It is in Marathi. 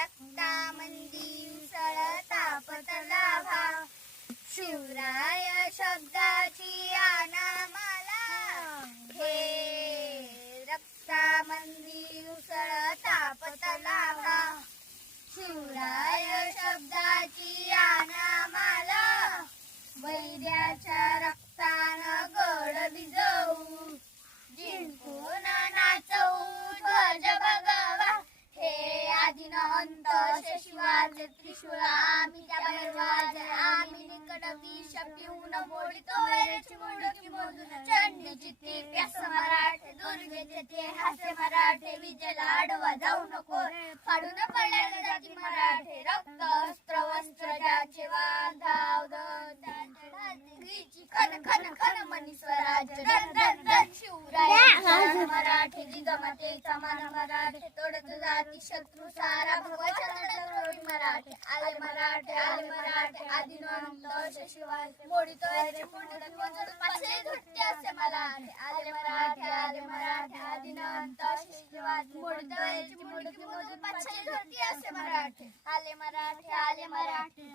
रक्तामंदी उसळता पतला भाव, शिवराय शब्दाची आनामाला, हे रक्तामंदी उसळता पतला भाव, शिवराय शब्दाची आनामाला, वैद्याच्या रक्तानं गड भिजवू, जिंकून नाचवू ध्वज भगवा, हे आदिन अंत शिवाचे त्रिशूळ आम्ही त्या भैरवाज, आम्ही निकट विष पिऊन मोडितोय चिमुडकी मोजून, चंडीची ती प्यास मराठे, दुर्गेचे ते हास्य मराठे, विजेला आडवा जाऊ नको, फाडून पडल्या जाती मराठे, रक्त अस्त्र वस्त्र ज्याचे वाधाव खन खन खन मनी स्वराज्य, धन धन धन शिवराय मराठे, जिजामातेचा मान मराठे, तोडत जाती शत्रू सारा भगवाच्या तोडी मराठे, आले मराठे आले मराठे, आदिन अंत शिवाचे मोडितोय पुंडलिक मोजून पाचशे धुट्टे असे मराठे, आले मराठे आदिन अंत शिवाचे मोडितोय पुंडलिक मोजून पाचशे धुट्टे असे मराठे, आले मराठे